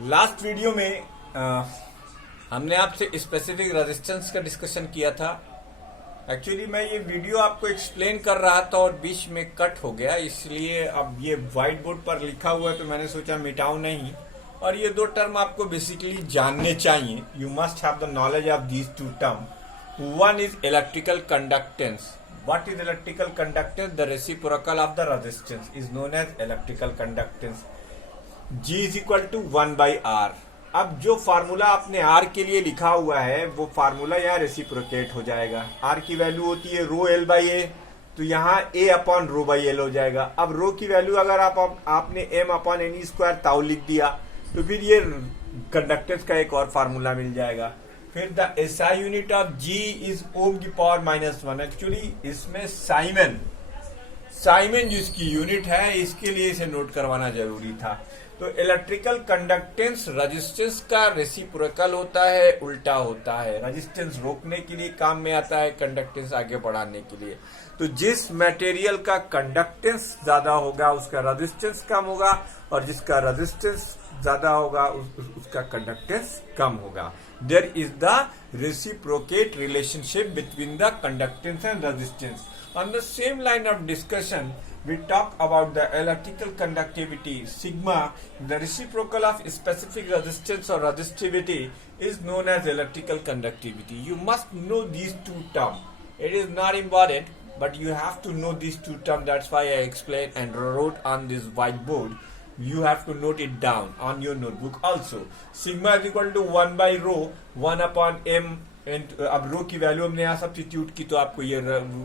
Last video में हमने आपसे स्पेसिफिक रेजिस्टेंस का डिस्कशन किया था। एक्चुअली मैं ये वीडियो आपको एक्सप्लेन कर रहा था और बीच में कट हो गया, इसलिए अब ये व्हाइट बोर्ड पर लिखा हुआ है तो मैंने सोचा मिटाऊं नहीं। और ये दो टर्म आपको बेसिकली जानने चाहिए। You must have the knowledge of these two term. One is electrical conductance. What is electrical conductance? The reciprocal of the resistance is known as electrical conductance. G is equal to 1 by R. अब जो formula आपने R के लिए लिखा हुआ है वो formula यहाँ रेसिप्रोकेट हो जाएगा। R की वैल्यू होती है रो एल बाई ए, तो यहाँ A upon rho by L हो जाएगा। अब रो की वैल्यू अगर आपने M अपॉन एन स्क्वायर ताऊ लिख दिया तो फिर ये कंडक्टेंस का एक और फार्मूला मिल जाएगा। फिर the SI unit of G is ohm की पावर -1। एक्चुअली इसमें साइमन जिसकी यूनिट है, इसके लिए इसे नोट करवाना जरूरी था। तो इलेक्ट्रिकल कंडक्टेंस रेजिस्टेंस का रेसिप्रोकल होता है, उल्टा होता है। रेजिस्टेंस रोकने के लिए काम में आता है, कंडक्टेंस आगे बढ़ाने के लिए। तो जिस मटेरियल का कंडक्टेंस ज्यादा होगा उसका रेजिस्टेंस कम होगा, और जिसका रेजिस्टेंस ज्यादा होगा उसका कंडक्टेंस कम होगा। There is the reciprocate relationship between the conductance and resistance. On the same line of discussion, we talk about the electrical conductivity. Sigma, the reciprocal of specific resistance or resistivity, is known as electrical conductivity. You must know these two terms. It is not important, but you have to know these two terms. That's why I explained and wrote on this whiteboard. You have to note it down on your notebook also. Sigma is equal to 1 by rho 1 upon m, and अब रो की value हमने यहाँ substitute की तो आपको ये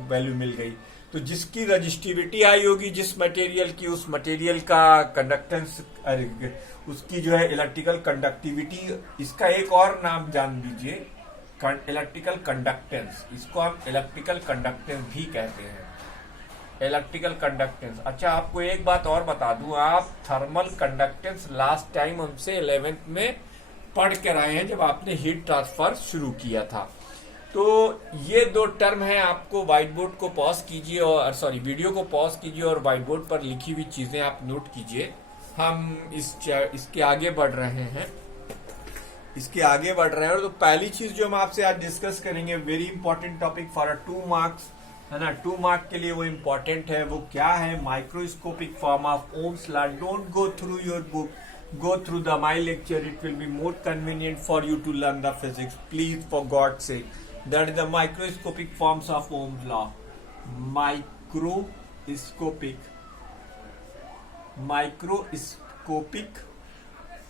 value मिल गई। तो जिसकी रजिस्टिविटी आई होगी जिस मटेरियल की, उस मटेरियल का कंडक्टेंस, उसकी जो है इलेक्ट्रिकल कंडक्टिविटी। इसका एक और नाम जान लीजिए, इलेक्ट्रिकल कंडक्टेंस। इसको हम इलेक्ट्रिकल कंडक्टेंस भी कहते हैं, इलेक्ट्रिकल कंडक्टेंस। अच्छा, आपको एक बात और बता दूं, आप थर्मल कंडक्टेंस लास्ट टाइम हमसे 11th में पढ़ कर आए हैं जब आपने हीट ट्रांसफर शुरू किया था। तो ये दो टर्म है, आपको व्हाइट बोर्ड को पॉज कीजिए और वीडियो को पॉज कीजिए और व्हाइट बोर्ड पर लिखी हुई चीजें आप नोट कीजिए। हम इसके आगे बढ़ रहे हैं, और तो पहली चीज जो हम आपसे आज डिस्कस करेंगे, very important topic for 2 marks है ना, 2 मार्क के लिए वो इम्पोर्टेंट है। वो क्या है? Microscopic form of Ohm's law. Don't go through your book, go through the my lecture. It will be more convenient for you to learn the physics, please, for God's sake. That is the microscopic forms of Ohm's law. Microscopic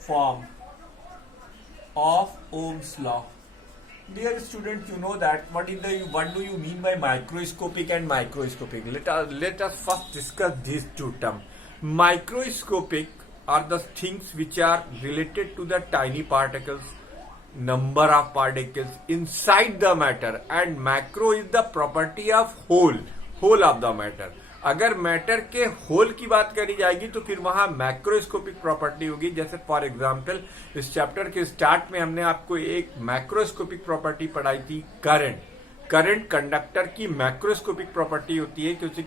form of Ohm's law. Dear students, you know that what do you mean by microscopic and microscopic? Let us first discuss these two terms. Microscopic are the things which are related to the tiny particles, number of particles inside the matter, and macro is the property of whole of the matter. अगर matter के whole की बात करी जाएगी तो फिर वहां macroscopic property होगी। जैसे फॉर एग्जांपल इस चैप्टर के स्टार्ट में हमने आपको एक मैक्रोस्कोपिक प्रॉपर्टी पढ़ाई थी, करंट कंडक्टर की मैक्रोस्कोपिक प्रॉपर्टी होती है, क्योंकि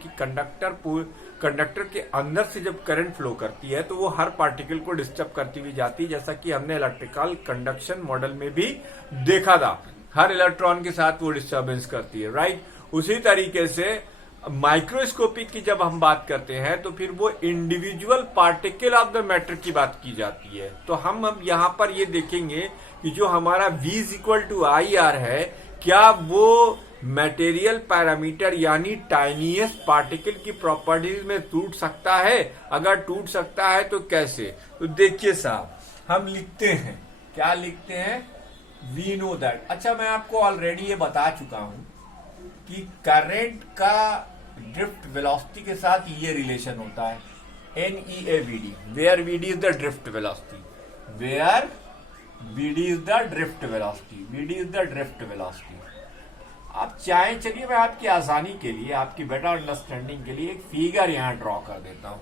कंडक्टर के अंदर से जब करंट फ्लो करती है तो वो हर पार्टिकल को डिस्टर्ब करती हुई जाती है, जैसा कि हमने इलेक्ट्रिकल कंडक्शन मॉडल में भी देखा था। हर इलेक्ट्रॉन के साथ वो डिस्टर्बेंस करती है, राइट। उसी तरीके से माइक्रोस्कोपिक की जब हम बात करते हैं तो फिर वो individual particle of the matter की बात की जाती है। तो हम अब यहाँ पर ये देखेंगे कि जो हमारा V is equal to I R है, क्या वो मटेरियल पैरामीटर यानी टाइनीएस्ट पार्टिकल की प्रॉपर्टीज में टूट सकता है? अगर टूट सकता है तो कैसे? तो देखिए साहब, हम लिखते हैं, क्या लिखते हैं? We know that. अच्छा, मैं आपको ऑलरेडी ये बता चुका हूं कि करंट का ड्रिफ्ट वेलोसिटी के साथ ये रिलेशन होता है, NEAVD, where VD is the drift velocity, where VD is the drift velocity, VD is the drift velocity. आप चाहे, चलिए मैं आपकी आसानी के लिए, आपकी बेटर अंडरस्टैंडिंग के लिए एक फिगर यहां ड्रॉ कर देता हूं।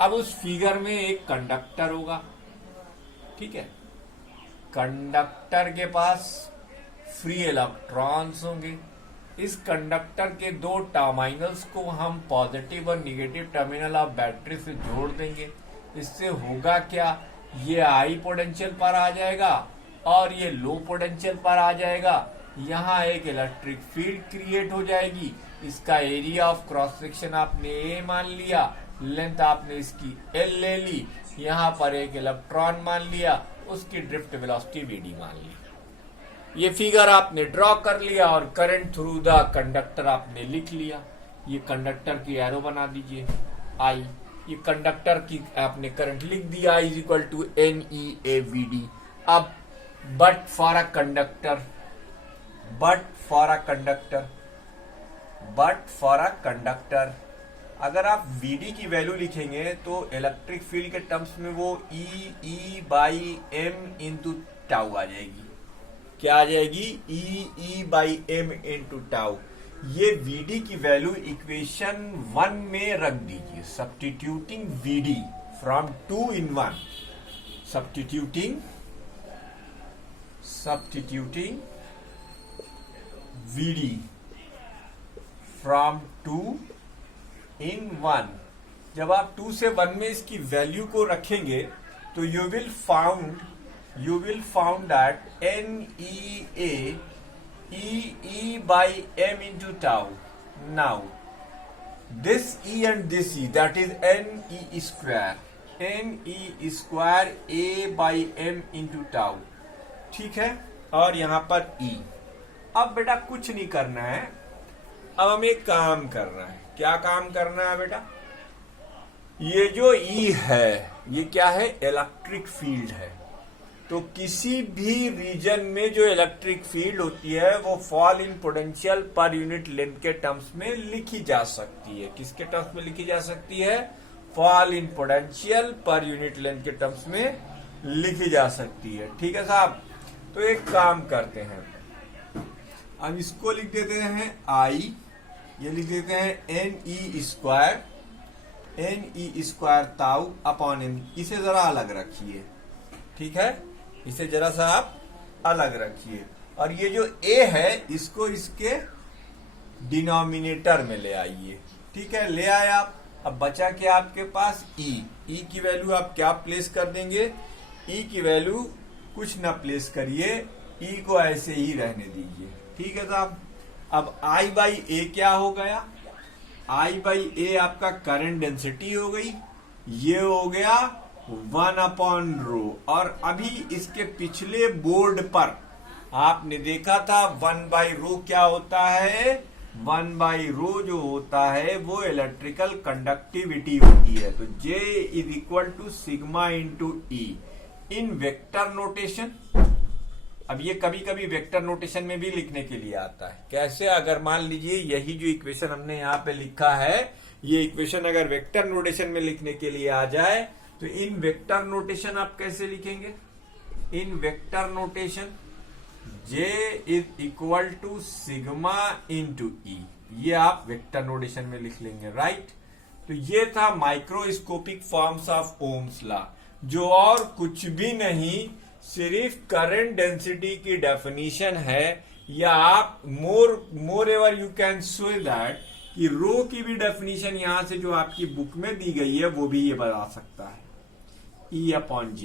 अब उस फिगर में एक कंडक्टर होगा, ठीक है। कंडक्टर के पास फ्री इलेक्ट्रॉन्स होंगे। इस कंडक्टर के 2 टर्मिनल्स को हम पॉजिटिव और निगेटिव टर्मिनल ऑफ बैटरी से जोड़ देंगे। इससे होगा क्या ये हाई पोटेंशियल पर आ जाएगा और ये लो पोटेंशियल पर आ जाएगा। यहाँ एक इलेक्ट्रिक फील्ड क्रिएट हो जाएगी। इसका एरिया ऑफ क्रॉस सेक्शन आपने ए मान लिया, लेंथ आपने इसकी एल ले ली, यहाँ पर एक इलेक्ट्रॉन मान लिया, उसकी ड्रिफ्ट वेलोसिटी वीडी मान ली। ये फिगर आपने ड्रॉ कर लिया और करंट थ्रू द कंडक्टर आपने लिख लिया। ये कंडक्टर की एरो बना दीजिए आई। ये कंडक्टर की आपने करंट लिख दिया इज इक्वल टू NEAVD। अब बट फॉर अ कंडक्टर अगर आप VD की वैल्यू लिखेंगे तो इलेक्ट्रिक फील्ड के टर्म्स में वो E/m इंटू टाउ आ जाएगी। क्या आ जाएगी? E/m into tau. ये VD की वैल्यू इक्वेशन 1 में रख दीजिए। Substituting VD from 2 in 1, substituting VD from 2 in 1। जब आप 2 से 1 में इसकी वैल्यू को रखेंगे तो you will found that NEA E/m into tau. Now this E and this E, that is NE square A/m into tau, ठीक है। और यहां पर E। अब बेटा कुछ नहीं करना है, अब हमें काम करना है। क्या काम करना है बेटा? ये जो E है ये क्या है? इलेक्ट्रिक फील्ड है। तो किसी भी रीजन में जो इलेक्ट्रिक फील्ड होती है वो fall in potential per unit length के टर्म्स में लिखी जा सकती है। किसके टर्म्स में लिखी जा सकती है? Fall in potential per unit length के टर्म्स में लिखी जा सकती है। ठीक है साहब। तो एक काम करते हैं, अब इसको लिख देते हैं I, ये लिख देते हैं NE स्क्वायर ताउ अपॉन m। इसे जरा अलग रखिए, ठीक है, इसे जरा सा आप अलग रखिए। और ये जो A है इसको इसके डिनोमिनेटर में ले आइए। ठीक है, ले आए आप। अब बचा क्या आपके पास? E की वैल्यू आप क्या प्लेस कर देंगे? E की वैल्यू कुछ ना प्लेस करिए, E को ऐसे ही रहने दीजिए। ठीक है साहब। अब I/A क्या हो गया? I/A आपका करंट डेंसिटी हो गई, ये हो गया 1/ρ। और अभी इसके पिछले बोर्ड पर आपने देखा था 1/ρ क्या होता है? 1/ρ जो होता है वो इलेक्ट्रिकल कंडक्टिविटी होती है। तो J is equal to sigma into E in vector notation. अब ये कभी कभी वेक्टर नोटेशन में भी लिखने के लिए आता है। कैसे? अगर मान लीजिए यही जो इक्वेशन हमने यहाँ पे लिखा है, ये इक्वेशन अगर वेक्टर नोटेशन में लिखने के लिए आ जाए तो इन वेक्टर नोटेशन आप कैसे लिखेंगे? In vector notation J is equal to sigma into E, ये आप वेक्टर नोटेशन में लिख लेंगे, राइट। तो ये था microscopic forms of Ohm's law, जो और कुछ भी नहीं, सिर्फ करंट डेंसिटी की डेफिनेशन है। या आप more ever you can so that कि रो की भी डेफिनेशन यहां से जो आपकी बुक में दी गई है वो भी ये बता सकता है। E/J,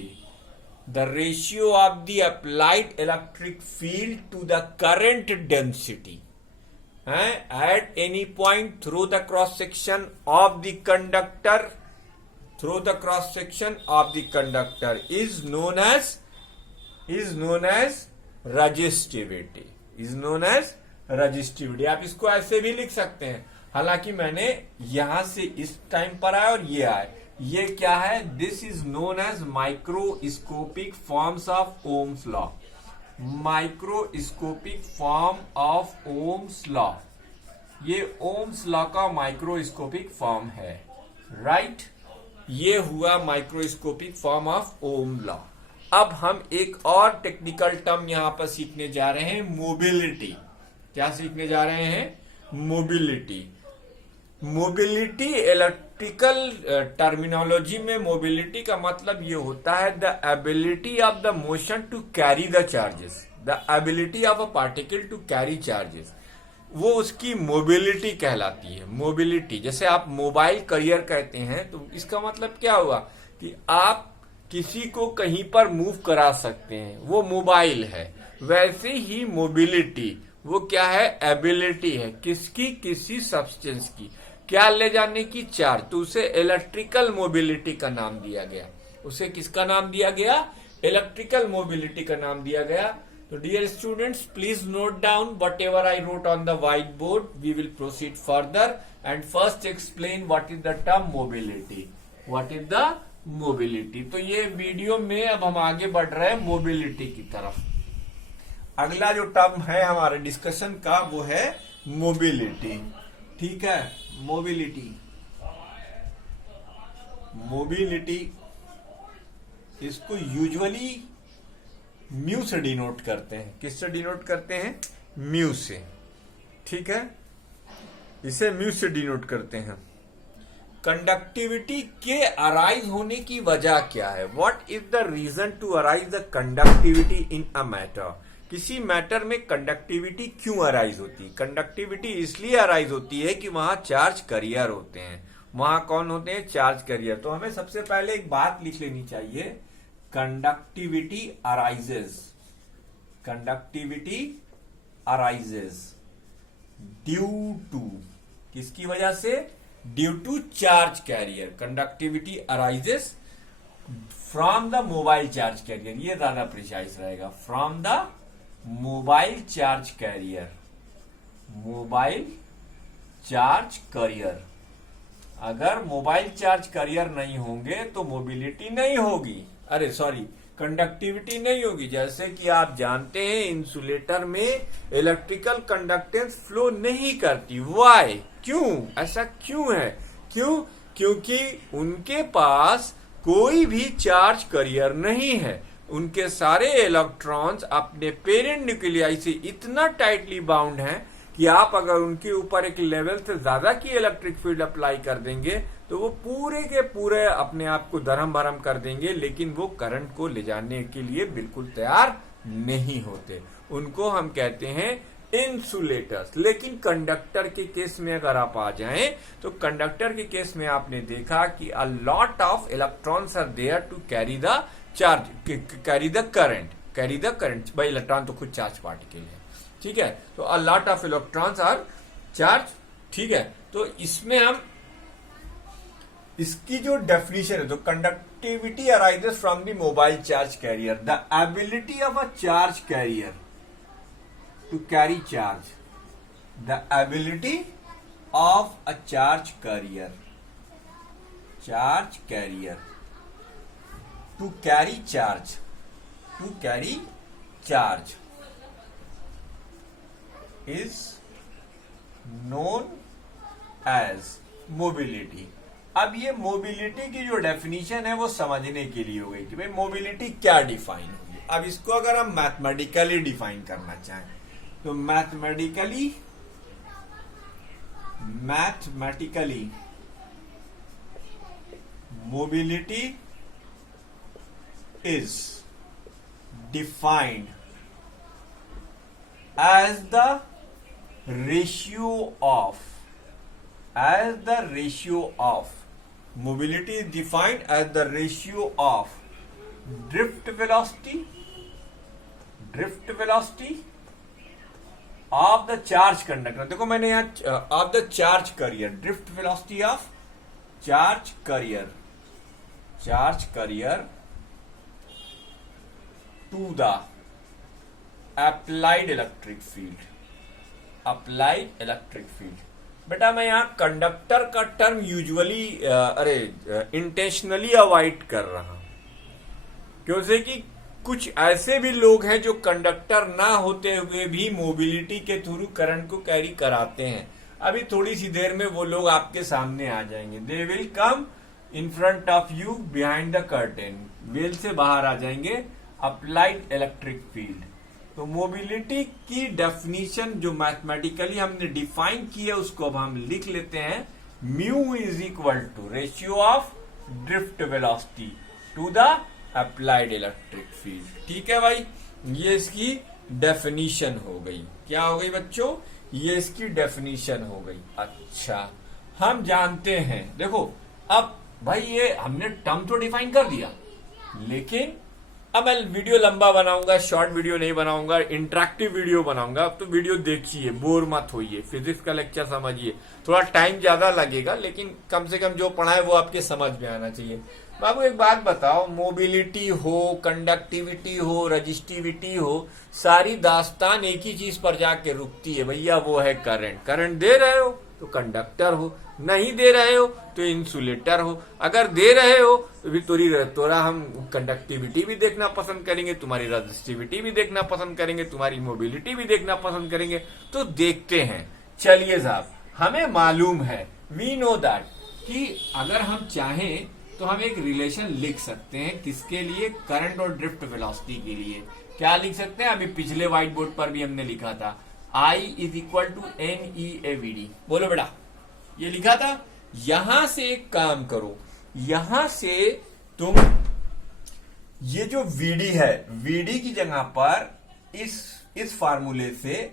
the ratio of the applied electric field to the current density at any point through the cross section of the conductor is known as resistivity। आप इसको ऐसे भी लिख सकते हैं। हालांकि मैंने यहां से इस टाइम पर आया और ये आए, ये क्या है? This is known as microscopic forms of Ohm's law. Microscopic form of Ohm's law, ये ओम्स लॉ का माइक्रोस्कोपिक फॉर्म है, राइट। ये हुआ microscopic form of Ohm law. अब हम एक और टेक्निकल टर्म यहां पर सीखने जा रहे हैं, मोबिलिटी। क्या सीखने जा रहे हैं? मोबिलिटी। मोबिलिटी इलेक्ट्रिकल टर्मिनोलॉजी में मोबिलिटी का मतलब ये होता है the ability of the motion to carry the charges, the ability of a particle to carry charges, वो उसकी मोबिलिटी कहलाती है। मोबिलिटी, जैसे आप मोबाइल करियर कहते हैं तो इसका मतलब क्या हुआ कि आप किसी को कहीं पर मूव करा सकते हैं, वो मोबाइल है। वैसे ही मोबिलिटी वो क्या है, एबिलिटी है किसकी, किसी सब्सटेंस की क्या ले जाने की, चार्ज। तो उसे इलेक्ट्रिकल मोबिलिटी का नाम दिया गया। उसे किसका नाम दिया गया, इलेक्ट्रिकल मोबिलिटी का नाम दिया गया। तो dear students, please note down whatever I wrote on the white board. We will proceed further and first explain what is the term mobility. What is the mobility. तो ये video में अब हम आगे बढ़ रहे हैं मोबिलिटी की तरफ। अगला जो टर्म है हमारे डिस्कशन का वो है मोबिलिटी। ठीक है, मोबिलिटी। मोबिलिटी इसको यूजुअली म्यू से डिनोट करते हैं। किससे डिनोट करते हैं, म्यू से। ठीक है, इसे म्यू से डिनोट करते हैं। कंडक्टिविटी के अराइज होने की वजह क्या है, what is the reason to arise the conductivity in a matter. किसी मैटर में कंडक्टिविटी क्यों अराइज होती है। कंडक्टिविटी इसलिए अराइज होती है कि वहां चार्ज कैरियर होते हैं। वहां कौन होते हैं, चार्ज कैरियर। तो हमें सबसे पहले एक बात लिख लेनी चाहिए, conductivity arises. Conductivity arises due to, किसकी वजह से, due to charge carrier. Conductivity arises from the mobile charge carrier. ये ज्यादा प्रिसाइज रहेगा, from the mobile charge carrier. Mobile charge carrier. अगर मोबाइल चार्ज कैरियर नहीं होंगे तो मोबिलिटी नहीं होगी, अरे सॉरी, कंडक्टिविटी नहीं होगी। जैसे कि आप जानते हैं इंसुलेटर में इलेक्ट्रिकल कंडक्टेंस फ्लो नहीं करती। व्हाई, क्यों, ऐसा क्यों है, क्योंकि उनके पास कोई भी चार्ज कैरियर नहीं है। उनके सारे इलेक्ट्रॉन्स अपने पेरेंट न्यूक्लियाई से इतना टाइटली बाउंड हैं कि आप अगर उनके ऊपर एक लेवल से ज्यादा की इलेक्ट्रिक फील्ड अप्लाई कर देंगे तो वो पूरे के पूरे अपने आप को दरम भरम कर देंगे, लेकिन वो करंट को ले जाने के लिए बिल्कुल तैयार नहीं होते। उनको हम कहते हैं इंसुलेटर्स। लेकिन कंडक्टर के केस में अगर आप आ जाएं तो कंडक्टर के केस में आपने देखा कि a lot of electrons are there to carry the charge, carry the current. भाई इलेक्ट्रॉन तो खुद चार्ज पार्टिकल है, ठीक है। तो a lot of electrons are charge, ठीक है। तो इसमें हम इसकी जो डेफिनेशन है, तो conductivity arises from the mobile charge career, the ability of a charge career to carry charge, the ability of a charge carrier to carry charge is known as mobility। अब ये मोबिलिटी की जो definition है वो समझने के लिए हो गई कि भाई मोबिलिटी क्या डिफाइन होगी। अब इसको अगर हम मैथमेटिकली डिफाइन करना चाहें तो mathematically mobility is defined as the ratio of mobility is defined as the ratio of drift velocity of the charge conductor। देखो मैंने यहाँ of the charge carrier, drift velocity of charge carrier to the applied electric field। बेटा मैं यहाँ conductor का term usually intentionally avoid कर रहा हूं, क्योंकि कि कुछ ऐसे भी लोग हैं जो कंडक्टर ना होते हुए भी मोबिलिटी के थ्रू करंट को कैरी कराते हैं। अभी थोड़ी सी देर में वो लोग आपके सामने आ जाएंगे। They will come in front of you behind the curtain, veil से बाहर आ जाएंगे, अप्लाइड इलेक्ट्रिक फील्ड। तो मोबिलिटी की डेफिनेशन जो मैथमेटिकली हमने डिफाइन की है उसको अब हम लिख लेते हैं, mu is equal to ratio of drift velocity to the applied electric field. ठीक है भाई, ये इसकी डेफिनेशन हो गई। क्या हो गई बच्चों, ये इसकी डेफिनेशन हो गई। अच्छा, हम जानते हैं, देखो अब भाई ये हमने टर्म तो डिफाइन कर दिया, लेकिन अब मैं वीडियो लंबा बनाऊंगा, शॉर्ट वीडियो नहीं बनाऊंगा, इंटरेक्टिव वीडियो बनाऊंगा। अब तो वीडियो देखिए, बोर मत होइए, फिजिक्स का लेक्चर समझिए। थोड़ा टाइम ज्यादा लगेगा लेकिन कम से कम जो पढ़ा है वो आपके समझ में आना चाहिए। बाबू एक बात बताओ, मोबिलिटी हो, कंडक्टिविटी हो, रजिस्टिविटी हो, सारी दास्तान एक ही चीज पर जाके रुकती है भैया, वो है करंट। करंट दे रहे हो तो कंडक्टर हो, नहीं दे रहे हो तो इंसुलेटर हो। अगर दे रहे हो तो भी तोरा हम कंडक्टिविटी भी देखना पसंद करेंगे, तुम्हारी रजिस्टिविटी भी देखना पसंद करेंगे, तुम्हारी मोबिलिटी भी देखना पसंद करेंगे। तो देखते हैं। चलिए साहब, हमें मालूम है, वी नो दैट, कि अगर हम चाहें तो हम एक रिलेशन लिख सकते हैं। किसके लिए? करंट और ड्रिफ्ट वेलोसिटी के लिए। क्या लिख सकते हैं? अभी पिछले व्हाइट बोर्ड पर भी हमने लिखा था, I is equal to NEAVD। बोलो बेटा, ये लिखा था। यहां से एक काम करो, यहां से तुम ये जो VD है, VD की जगह पर इस फार्मूले से,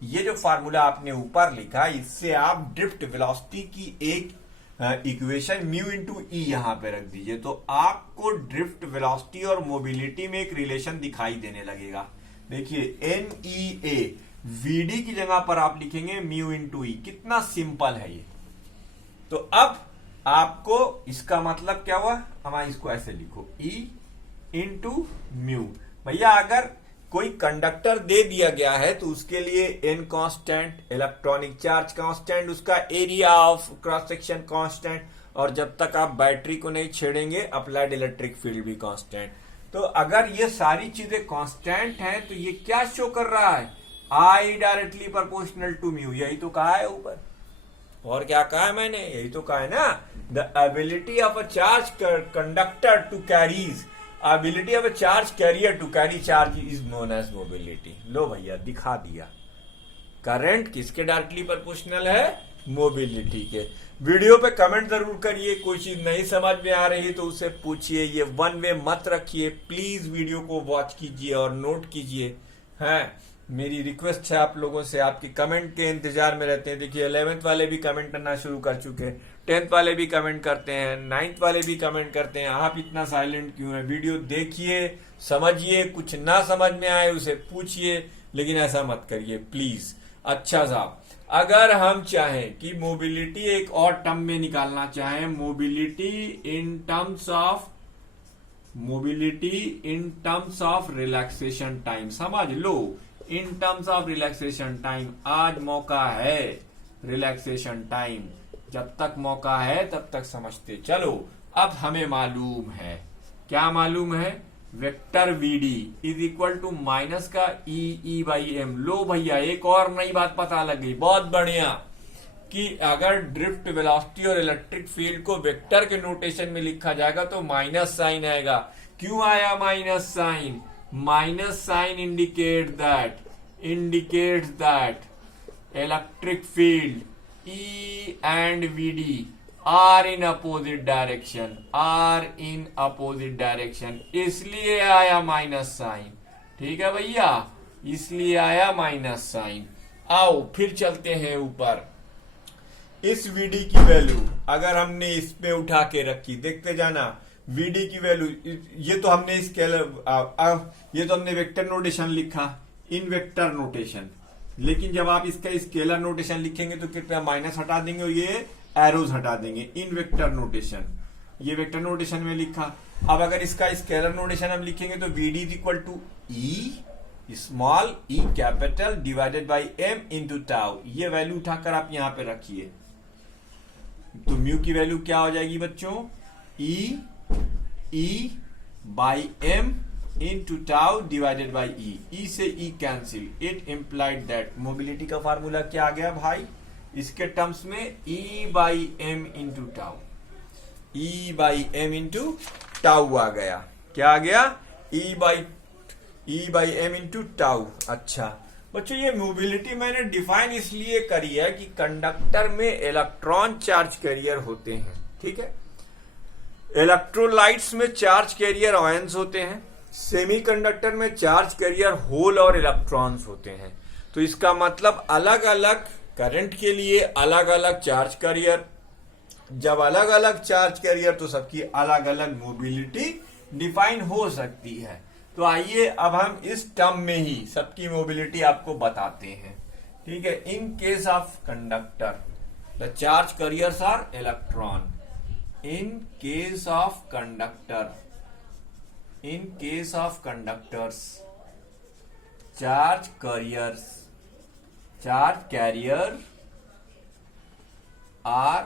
ये जो फार्मूला आपने ऊपर लिखा, इससे आप ड्रिफ्ट वेलोसिटी की एक इक्वेशन म्यू इंटू ई यहां पे रख दीजिए, तो आपको ड्रिफ्ट वेलोसिटी और मोबिलिटी में एक रिलेशन दिखाई देने लगेगा। देखिए, NEA, VD की जगह पर आप लिखेंगे म्यू इंटू ई। कितना सिंपल है ये। तो अब आपको इसका मतलब क्या हुआ? हमारा इसको ऐसे लिखो, E इंटू म्यू। भैया अगर कोई कंडक्टर दे दिया गया है तो उसके लिए N constant, electronic charge constant, उसका area of cross section constant, और जब तक आप बैटरी को नहीं छेड़ेंगे अप्लाइड इलेक्ट्रिक फील्ड भी कांस्टेंट। तो अगर ये सारी चीजें कांस्टेंट हैं तो ये क्या शो कर रहा है? I directly proportional to mu. यही तो कहा है ऊपर, और क्या कहा है मैंने? यही तो कहा है ना, the ability of a charge conductor to carries, ability of a charge carrier to carry charge is known as mobility. लो भैया, दिखा दिया। करंट किसके डायरेक्टली प्रोपोर्शनल है? मोबिलिटी के। वीडियो पे कमेंट जरूर करिए, कोई चीज नहीं समझ में आ रही तो उसे पूछिए। ये वन वे मत रखिए, प्लीज वीडियो को वॉच कीजिए और नोट कीजिए। हैं, मेरी रिक्वेस्ट है आप लोगों से, आपकी कमेंट के इंतजार में रहते हैं। देखिए 11th वाले भी कमेंट करना शुरू कर चुके हैं, 10th वाले भी कमेंट करते हैं, 9th वाले भी कमेंट करते हैं। आप इतना साइलेंट क्यों है? वीडियो देखिए, समझिए, कुछ ना समझ में आए उसे पूछिए, लेकिन ऐसा मत करिए प्लीज। अच्छा साहब, अगर हम चाहें कि मोबिलिटी एक और टर्म में निकालना चाहें, mobility in terms of relaxation time, समझ लो, in terms of relaxation time. आज मौका है रिलैक्सेशन टाइम, जब तक मौका है तब तक समझते चलो। अब हमें मालूम है, क्या मालूम है? Vector VD is equal to minus का E बाई एम। लो भैया, एक और नई बात पता लग गई, बहुत बढ़िया, कि अगर ड्रिफ्ट वेलोसिटी और इलेक्ट्रिक फील्ड को वेक्टर के नोटेशन में लिखा जाएगा तो माइनस साइन आएगा। क्यों आया minus sign? Minus sign indicates that electric field E and VD are in opposite direction, इसलिए आया माइनस साइन। ठीक है भैया, इसलिए आया माइनस साइन। आओ फिर चलते हैं ऊपर। इस VD की वैल्यू अगर हमने इस पे उठा के रखी, देखते जाना, VD की वैल्यू, ये तो हमने ये तो हमने वेक्टर नोटेशन लिखा, इन वेक्टर नोटेशन, लेकिन जब आप इसका स्केलर नोटेशन लिखेंगे तो कृपया माइनस हटा देंगे और ये एरोज हटा देंगे। इन वेक्टर नोटेशन, ये वेक्टर नोटेशन में लिखा। अब अगर इसका स्केलर नोटेशन हम लिखेंगे तो VD is equal to E small e capital divided by m into tau. ये वैल्यू उठाकर आप यहां पे रखिए, तो म्यू की वैल्यू क्या हो जाएगी बच्चों? E by m into tau divided by E से E cancel, it implied that. Mobility का फार्मूला क्या आ गया भाई इसके टर्म्स में? E by m into tau, E by m into tau आ गया। क्या आ गया? E by m into tau. अच्छा बच्चों, ये मोबिलिटी मैंने डिफाइन इसलिए करी है कि कंडक्टर में इलेक्ट्रॉन चार्ज कैरियर होते हैं, ठीक है। इलेक्ट्रोलाइट्स में चार्ज कैरियर आयंस होते हैं, सेमीकंडक्टर में चार्ज कैरियर होल और इलेक्ट्रॉन्स होते हैं। तो इसका मतलब अलग अलग करंट के लिए अलग अलग चार्ज कैरियर, जब अलग अलग चार्ज कैरियर तो सबकी अलग अलग मोबिलिटी डिफाइन हो सकती है। तो आइए अब हम इस टर्म में ही सबकी मोबिलिटी आपको बताते हैं। ठीक है, in case of conductor the charge carriers are electron. In case of conductor, in case of conductors charge carrier are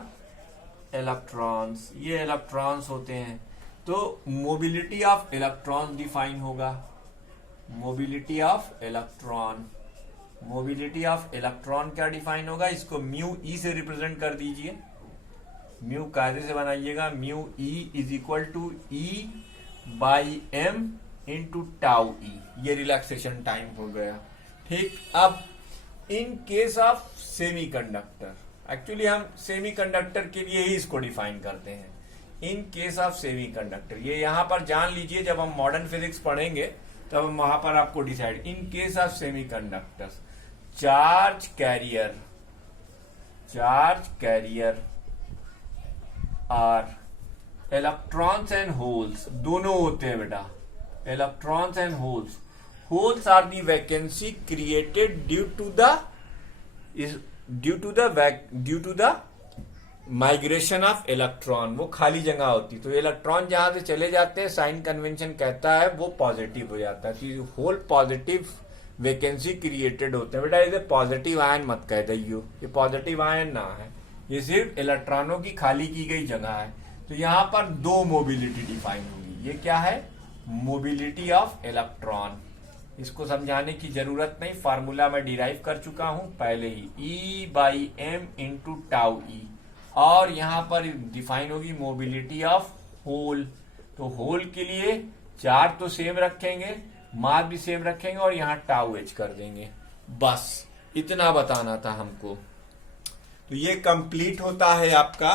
electrons, ये इलेक्ट्रॉन्स होते हैं। तो मोबिलिटी ऑफ इलेक्ट्रॉन डिफाइन होगा। Mobility of electron, mobility of electron क्या define होगा, इसको mu E से represent कर दीजिए। म्यू कायदे से बनाइएगा, mu e is equal to e by m into tau e, ये रिलैक्सेशन टाइम हो गया। ठीक, अब in case of semiconductor, actually हम सेमी कंडक्टर के लिए ही इसको डिफाइन करते हैं। In case of semiconductor, ये यहां पर जान लीजिए, जब हम मॉडर्न फिजिक्स पढ़ेंगे तब हम वहां पर आपको decide. In case of semiconductors charge carrier are electrons and holes, दोनों होते हैं बेटा, electrons and holes. Holes are the vacancy created due to the migration of electron, वो खाली जगह होती। तो इलेक्ट्रॉन जहां से चले जाते हैं, साइन कन्वेंशन कहता है वो पॉजिटिव हो जाता है। तो होल पॉजिटिव वैकेंसी क्रिएटेड होते हैं। बेटा इसे पॉजिटिव आयन मत कह दियो, ये पॉजिटिव आयन ना है, ये सिर्फ इलेक्ट्रॉनों की खाली की गई जगह है। तो यहां पर दो मोबिलिटी डिफाइन होगी। ये क्या है, मोबिलिटी ऑफ इलेक्ट्रॉन। इसको समझाने की जरूरत नहीं, फार्मूला मैं डिराइव कर चुका हूं पहले ही, ई बाई एम इंटू टाउ ई। और यहां पर डिफाइन होगी मोबिलिटी ऑफ होल। तो होल के लिए चार्ज तो सेम रखेंगे, मास भी सेम रखेंगे और यहां टाउ एच कर देंगे। बस इतना बताना था हमको। तो ये कंप्लीट होता है आपका।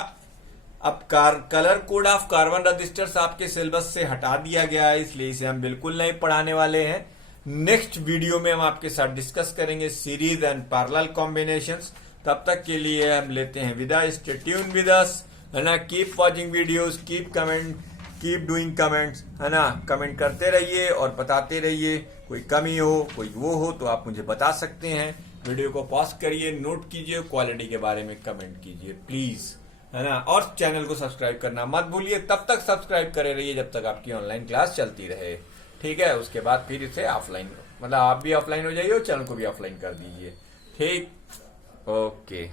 अब colour code of carbon resistors आपके सिलेबस से हटा दिया गया है, इसलिए इसे हम बिल्कुल नहीं पढ़ाने वाले हैं। नेक्स्ट वीडियो में हम आपके साथ डिस्कस करेंगे सीरीज एंड पैरेलल कॉम्बिनेशंस। तब तक के लिए हम लेते हैं विदा। स्टे ट्यून विद अस, है ना। Keep watching videos, keep comment, keep doing comments, है ना। कमेंट करते रहिए और बताते रहिए। कोई कमी हो, कोई वो हो तो आप मुझे बता सकते हैं। वीडियो को पॉज करिए, नोट कीजिए, क्वालिटी के बारे में कमेंट कीजिए प्लीज, है ना। और चैनल को सब्सक्राइब करना मत भूलिए। तब तक सब्सक्राइब करे रहिए जब तक आपकी ऑनलाइन क्लास चलती रहे। ठीक है, उसके बाद फिर इसे ऑफलाइन, मतलब आप भी ऑफलाइन हो जाइए और चैनल को भी ऑफलाइन कर दीजिए। ठीक, ओके।